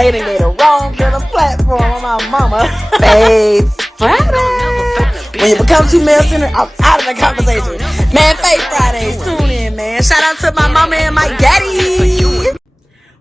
They done gave the wrong girl a platform on my mama. Faith Friday. When you become too male-centered, I'm out of the conversation. Man, Faith Fridays, tune in, man. Shout out to my mama and my daddy.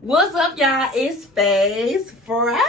What's up, y'all? It's Faith Fridays.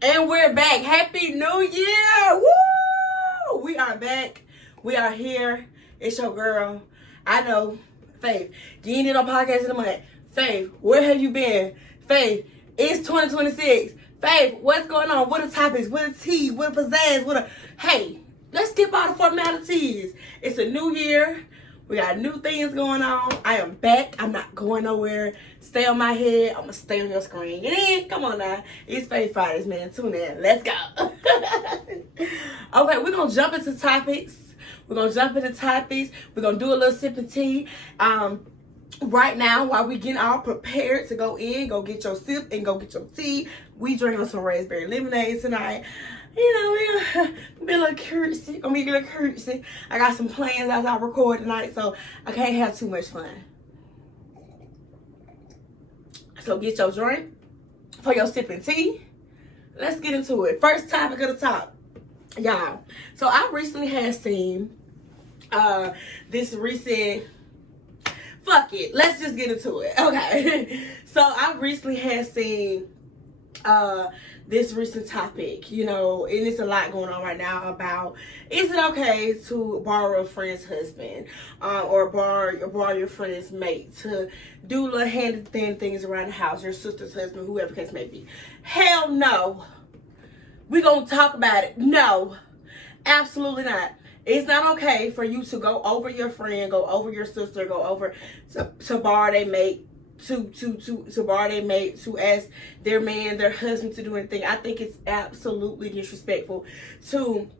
And we're back. Happy New Year. Woo! We are back. We are here. It's your girl. I know, Faith. You ain't did no podcast in a month. Faith, where have you been? Faith, it's 2026. Faith, what's going on? What are topics? What are tea? What are pizzazz? What are... Hey, let's skip all the formalities. It's a new year. We got new things going on. I am back. I'm not going nowhere. Stay on my head. I'm going to stay on your screen. Get in. Come on now. It's Faith Fridays, man. Tune in. Let's go. Okay, we're going to jump into topics. We're going to do a little sip of tea. Right now, while we getting all prepared to go in, go get your sip and go get your tea, we drinking some raspberry lemonade tonight. You know, we're gonna be a little courtesy. I got some plans as I record tonight, so I can't have too much fun. So get your drink for your sip and tea. Let's get into it. First topic of the top, y'all. So I recently had seen this recent... Fuck it. Let's just get into it. Okay. So I recently had seen this recent topic, you know, and it's a lot going on right now about, is it okay to borrow a friend's husband or borrow your friend's mate to do little handy thin things around the house, your sister's husband, whoever the case may be? Hell no. We gonna talk about it. No. Absolutely not. It's not okay for you to go over your friend, go over your sister, go over to borrow their mate, to borrow their mate, to ask their man, their husband to do anything. I think it's absolutely disrespectful to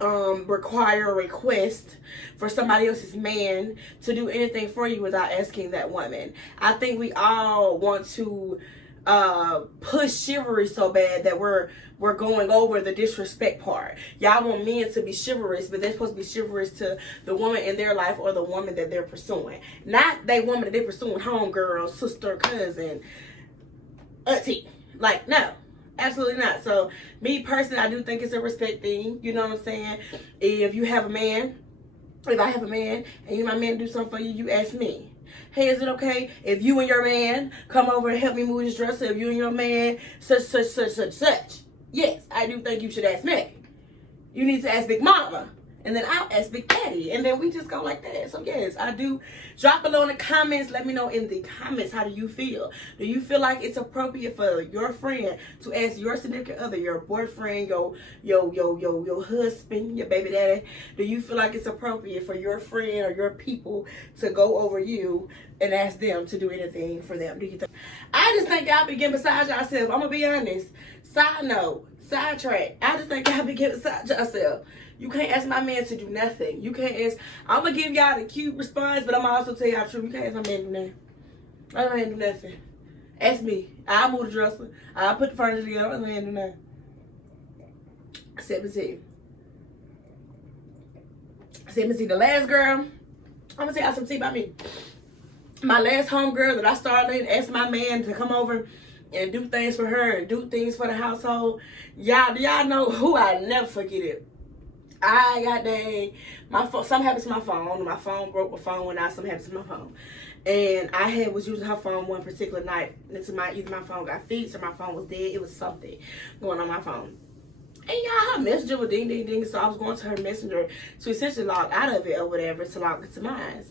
require a request for somebody else's man to do anything for you without asking that woman. I think we all want to push chivalry so bad that we're going over the disrespect part. Y'all want men to be chivalrous, but they're supposed to be chivalrous to the woman in their life or the woman that they're pursuing. Not that woman that they're pursuing, homegirl, sister, cousin, auntie. Like, no. Absolutely not. So, me personally, I do think it's a respect thing. You know what I'm saying? If you have a man, if I have a man, and my man do something for you, you ask me. Hey, is it okay if you and your man come over and help me move this dresser? If you and your man such. Yes, I do think you should ask me. You need to ask Big Mama. And then I'll ask Big Daddy. And then we just go like that. So yes, I do. Drop below in the comments. Let me know in the comments, how do you feel? Do you feel like it's appropriate for your friend to ask your significant other, your boyfriend, your husband, your baby daddy? Do you feel like it's appropriate for your friend or your people to go over you and ask them to do anything for them? Do you think? I just think y'all be getting beside yourself. I'm gonna be honest. Side note, sidetrack. I just think y'all be getting beside yourself. You can't ask my man to do nothing. You can't ask. I'm going to give y'all the cute response, but I'm going to also tell y'all the truth. You can't ask my man to do nothing. My man do nothing. Ask me. I'll move the dresser. I'll put the furniture together. My man do nothing. 17. The last girl, I'm going to tell y'all some tea about me. My last homegirl that I started asking my man to come over and do things for her and do things for the household. Y'all know who I never forget it. I got my phone, something happened to my phone. My phone broke, my phone went out, something happened to my phone. And I was using her phone one particular night. Either my phone got fixed or my phone was dead. It was something going on my phone. And y'all, her messenger was ding, ding, ding. So I was going to her messenger to essentially log out of it or whatever to log into mine.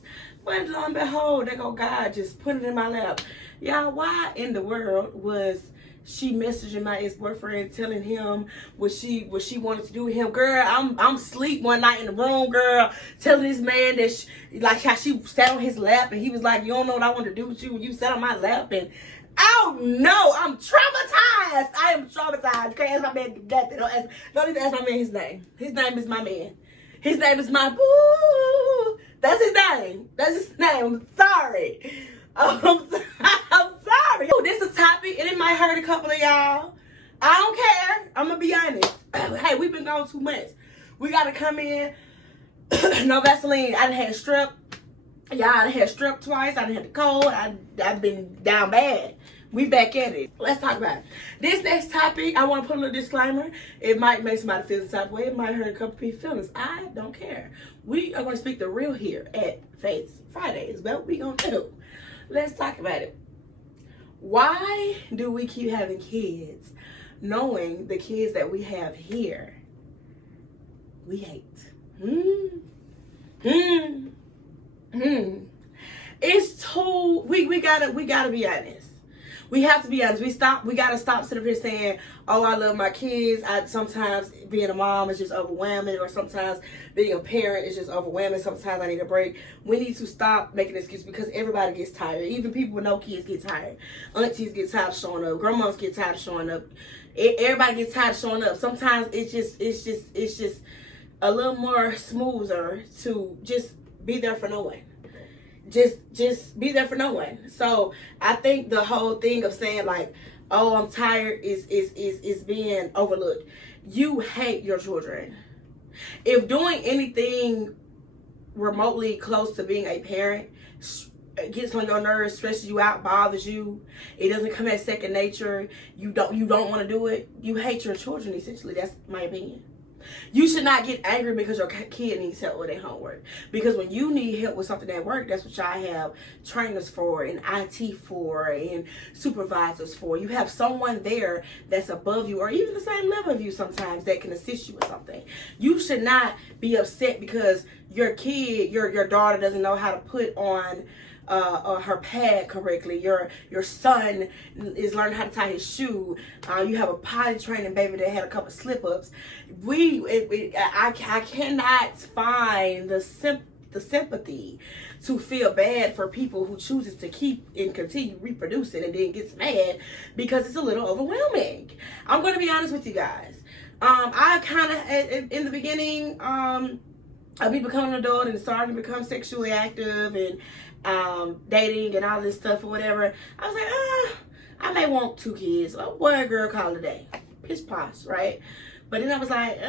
But lo and behold, there go God just put it in my lap. Y'all, why in the world was she messaging my ex-boyfriend, telling him what she wanted to do with him? Girl, I'm asleep one night in the room, girl, telling this man that like how she sat on his lap and he was like, you don't know what I want to do with you when you sat on my lap. And oh no, I'm traumatized. I am traumatized. You can't ask my man to do nothing. Don't even ask my man his name. His name is my man. His name is my boo. That's his name. That's his name. I'm sorry. I'm sorry. Ooh, this is a topic and it might hurt a couple of y'all. I don't care. I'm gonna be honest. Hey, we've been gone 2 months. We gotta come in. No Vaseline. I done had strep. Y'all, I done had strep twice. I done had the cold. I've been down bad. We back at it. Let's talk about it. This next topic, I want to put a little disclaimer. It might make somebody feel the type of way. It might hurt a couple people's feelings. I don't care. We are going to speak the real here at Faith Fridays. What we going to do? Let's talk about it. Why do we keep having kids knowing the kids that we have here we hate? It's too, we gotta be honest. We have to be honest. We gotta stop sitting here saying, oh, I love my kids. Sometimes being a mom is just overwhelming, or sometimes being a parent is just overwhelming. Sometimes I need a break. We need to stop making excuses, because everybody gets tired. Even people with no kids get tired. Aunties get tired of showing up. Grandmas get tired of showing up. Everybody gets tired of showing up. Sometimes it's just a little more smoother to just be there for no one. Just be there for no one. So I think the whole thing of saying like, oh, I'm tired is being overlooked. You hate your children. If doing anything remotely close to being a parent gets on your nerves, stresses you out, bothers you, it doesn't come as second nature, you don't want to do it, you hate your children essentially. That's my opinion. You should not get angry because your kid needs help with their homework. Because when you need help with something at work, that's what y'all have trainers for, and IT for, and supervisors for. You have someone there that's above you, or even the same level of you sometimes, that can assist you with something. You should not be upset because your kid, your daughter doesn't know how to put on her pad correctly. Your son is learning how to tie his shoe. You have a potty training baby that had a couple slip-ups. I cannot find the sympathy to feel bad for people who chooses to keep and continue reproducing and then gets mad because it's a little overwhelming. I'm going to be honest with you guys. I kind of, in the beginning, I'll be becoming an adult and starting to become sexually active and dating and all this stuff or whatever. I was like, I may want 2 kids. A boy or girl, call it a day. Piss posh, right? But then I was like,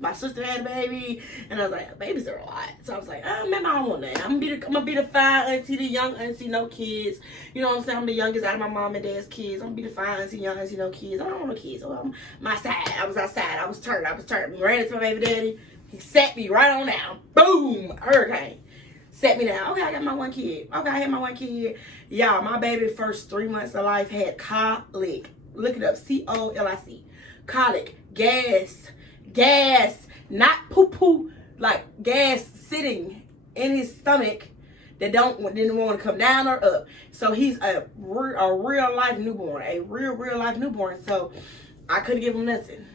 my sister had a baby, and I was like, babies are a lot. So I was like, maybe I don't want that. I'm gonna be the fine auntie, the young auntie, no kids. You know what I'm saying? I'm the youngest out of my mom and dad's kids. I'm gonna be the fine auntie, young auntie, no kids. I don't want no kids. So my side. I was outside. I was turned. Ran into my baby daddy. He sat me right on down. Boom! Hurricane. Set me down. Okay, I got my 1 kid. Okay, I had my 1 kid. Y'all, my baby first 3 months of life had colic. Look it up. C-O-L-I-C. Colic. Gas. Not poo-poo. Like gas sitting in his stomach that didn't want to come down or up. So he's a real life newborn. A real life newborn. So I couldn't give him nothing.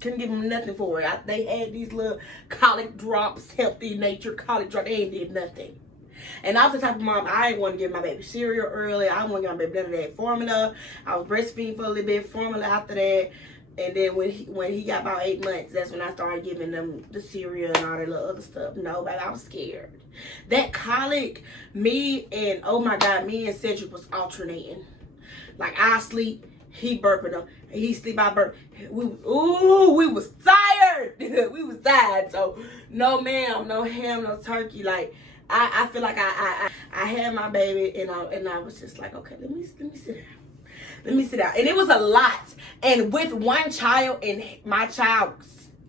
Couldn't give them nothing for it. They had these little colic drops, healthy nature colic drops. They ain't did nothing. And I was the type of mom, I didn't want to give my baby cereal early. I didn't want to give my baby none of that formula. I was breastfeeding for a little bit, formula after that. And then when he got about 8 months, that's when I started giving them the cereal and all that little other stuff. No, but I was scared. That colic, me and Cedric was alternating. Like, I sleep, he burping him. He sleep, I burp. We was tired. We was tired. So no ma'am, no ham, no turkey. Like I feel like I had my baby and I was just like, okay, let me sit down. Let me sit down. And it was a lot. And with 1 child and my child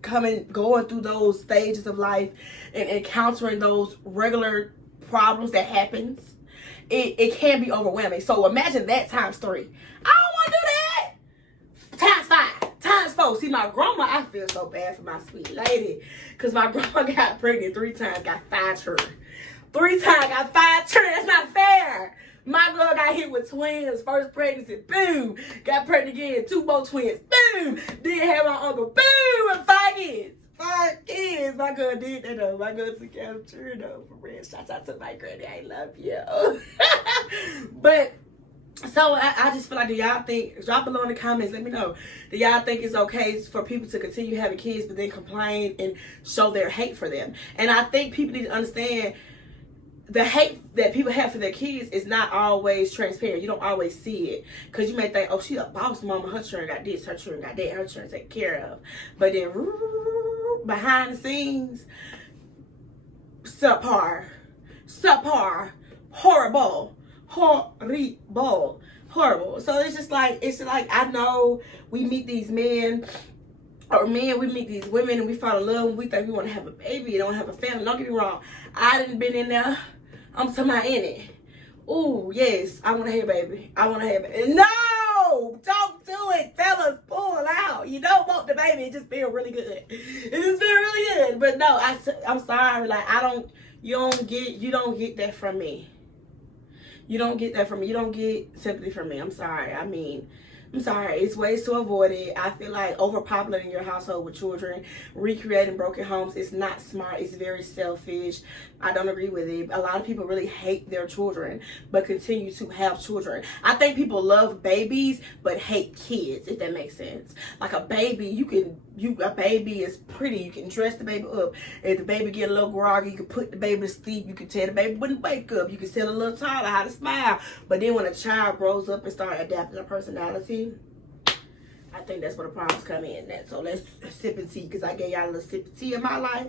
going through those stages of life and encountering those regular problems that happens, it can be overwhelming. So imagine that times 3. I don't want to do that. Times 5, times 4. See, my grandma, I feel so bad for my sweet lady, because my grandma got pregnant 3 times, got 5 children. 3 times, got 5 children. That's not fair. My girl got hit with twins, first pregnancy, boom. Got pregnant again, 2 more twins, boom. Then had my uncle, boom, and 5 kids. 5 kids. My girl did that though. My girl took care of children though. For real. Shout out to my granny. I love you. But so I just feel like, do y'all think, drop below in the comments, let me know, do y'all think it's okay for people to continue having kids but then complain and show their hate for them? And I think people need to understand the hate that people have for their kids is not always transparent. You don't always see it, because you may think, oh, she a boss mama, her children got this, her children got that, her children taken care of. But then behind the scenes, subpar, horrible, Horrible. So it's like I know we meet these men, or men, we meet these women and we fall in love and we think we want to have a baby, you don't have a family. Don't get me wrong, I didn't been in there. I'm talking about in it. Ooh, yes, I want to have a baby. I want to have a baby. No, don't do it, fellas. Pull out. You don't want the baby. It just feel really good. It just feel really good. But no, I'm sorry. Like you don't get that from me. You don't get that from me. You don't get sympathy from me. I'm sorry. I'm sorry. It's ways to avoid it. I feel like overpopulating your household with children, recreating broken homes, is not smart. It's very selfish. I don't agree with it. A lot of people really hate their children, but continue to have children. I think people love babies, but hate kids, if that makes sense. Like a baby, a baby is pretty. You can dress the baby up. If the baby get a little groggy, you can put the baby to sleep. You can tell the baby when to wake up. You can tell a little toddler how to smile. But then when a child grows up and start adapting their personality, I think that's where the problems come in. So let's sip and tea, because I gave y'all a little sip of tea in my life.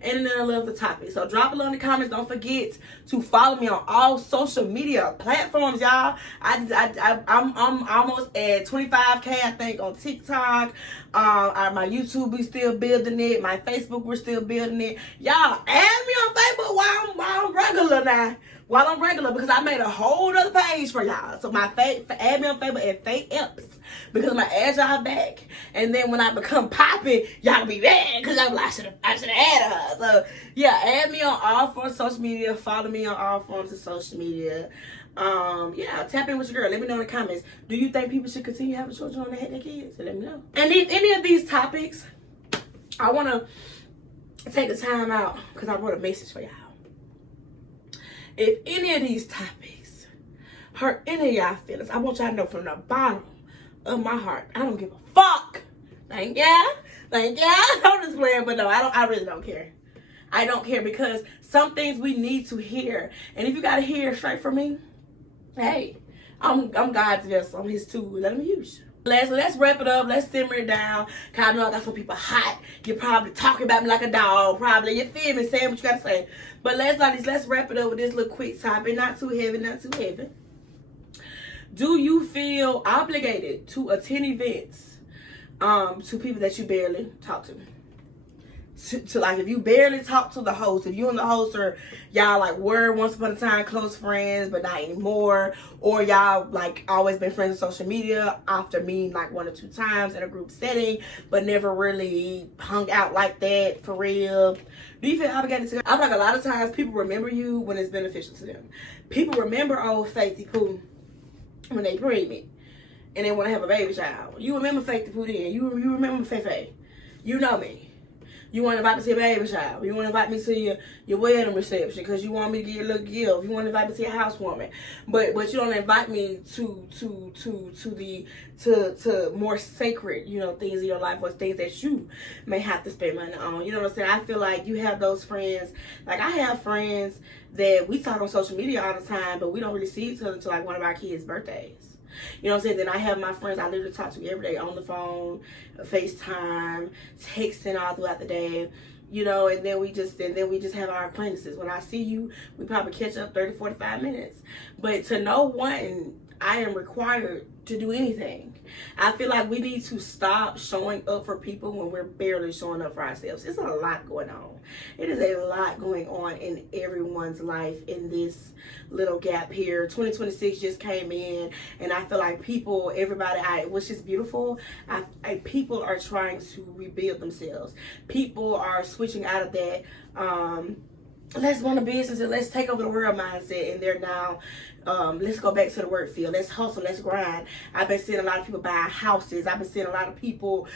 And then I love the topic. So drop it in the comments. Don't forget to follow me on all social media platforms, y'all. I'm almost at 25K, I think, on TikTok. My YouTube, we still building it. My Facebook, we're still building it. Y'all, add me on Facebook while I'm regular now. While I'm regular, because I made a whole other page for y'all. So add me on Facebook at Faith Epps, because I'm gonna add y'all back. And then when I become popping, y'all be mad, because I'm like, I should have added her. So yeah, add me on all forms of social media. Follow me on all forms of social media. Yeah, tap in with your girl. Let me know in the comments. Do you think people should continue having children when they had their kids? So let me know. And if any of these topics, I want to take the time out, because I wrote a message for y'all. If any of these topics hurt any of y'all feelings, I want y'all to know from the bottom of my heart, I don't give a fuck. Thank ya. Thank ya. I'm just playing, but no, I really don't care. I don't care, because some things we need to hear. And if you gotta hear straight from me, hey, I'm God's vessel. I'm his tool. Let him use you. Let's wrap it up. Let's simmer it down. Cause I know I got some people hot. You're probably talking about me like a dog. Probably. You feel me? Saying what you gotta say. But let's wrap it up with this little quick topic. Not too heavy, not too heavy. Do you feel obligated to attend events to people that you barely talk to? To like, if you barely talk to the host, if you and the host are, y'all like were once upon a time close friends but not anymore, or y'all like always been friends on social media after meeting like 1 or 2 times in a group setting but never really hung out like that for real, do you feel obligated to? I feel like a lot of times people remember you when it's beneficial to them. People remember old Faithy Pooh when they pregnant and they want to have a baby child. You remember Faithy Pooh then. You remember Faye. You know me. You want to invite me to your baby shower. You want to invite me to your wedding reception because you want me to give you a little gift. You want to invite me to your housewarming, but you don't invite me to more sacred, things in your life, or things that you may have to spend money on. You know what I'm saying? I feel like you have those friends. Like I have friends that we talk on social media all the time, but we don't really see each other until like one of our kids' birthdays. You know what I'm saying? Then I have my friends I literally talk to every day on the phone, FaceTime, texting all throughout the day, and then we just have our acquaintances. When I see you, we probably catch up 30, 45 minutes. But to no one, I am required to do anything. I feel like we need to stop showing up for people when we're barely showing up for ourselves. It's a lot going on. It is a lot going on in everyone's life in this little gap here. 2026 just came in, and I feel like which is beautiful, people are trying to rebuild themselves. People are switching out of that let's run a business and let's take over the world mindset, and they're now let's go back to the work field. Let's hustle, let's grind. I've been seeing a lot of people buy houses. I've been seeing a lot of people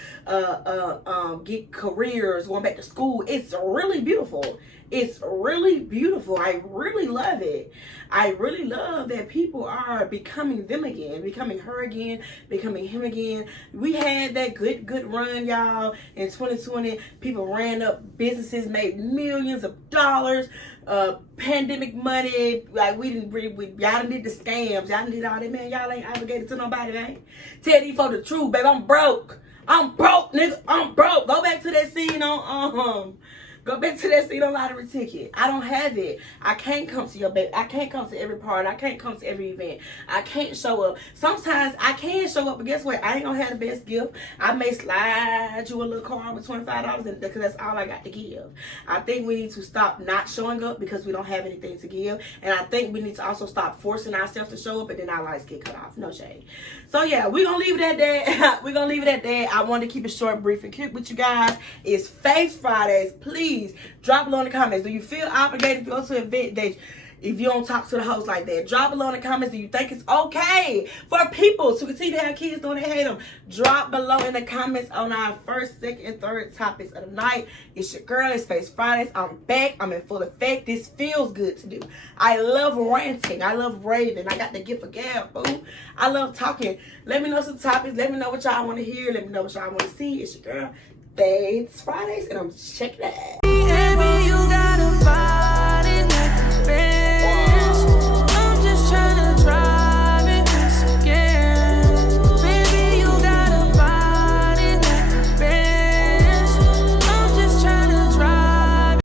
get careers, going back to school. It's really beautiful. It's really beautiful. I really love it. I really love that people are becoming them again, becoming her again, becoming him again. We had that good run, y'all, in 2020. People ran up businesses, made millions of dollars. Pandemic money, like y'all didn't need the scams, y'all didn't need all that, man. Y'all ain't obligated to nobody, man. Tell these folks the truth, baby. I'm broke, nigga. I'm broke. Go back to that scene on Go back to that Casino lottery ticket. I don't have it. I can't come to your baby. I can't come to every party. I can't come to every event. I can't show up. Sometimes I can show up, but guess what? I ain't gonna have the best gift. I may slide you a little card with $25 in, because that's all I got to give. I think we need to stop not showing up because we don't have anything to give. And I think we need to also stop forcing ourselves to show up and then our lights get cut off. No shade. So yeah, we're gonna leave it at that. We're gonna leave it at that. I wanted to keep it short, brief, and quick with you guys. It's Face Fridays. Please drop below in the comments. Do you feel obligated to go to an event that if you don't talk to the host like that? Drop below in the comments. Do you think it's okay for people to continue to have kids doing they hate them? Drop below in the comments on our first, second, and third topics of the night. It's your girl. It's Face Fridays. I'm back. I'm in full effect. This feels good to do. I love ranting. I love raving. I got the gift of gab, boo. I love talking. Let me know some topics. Let me know what y'all want to hear. Let me know what y'all want to see. It's your girl, Face Fridays, and I'm checking it out.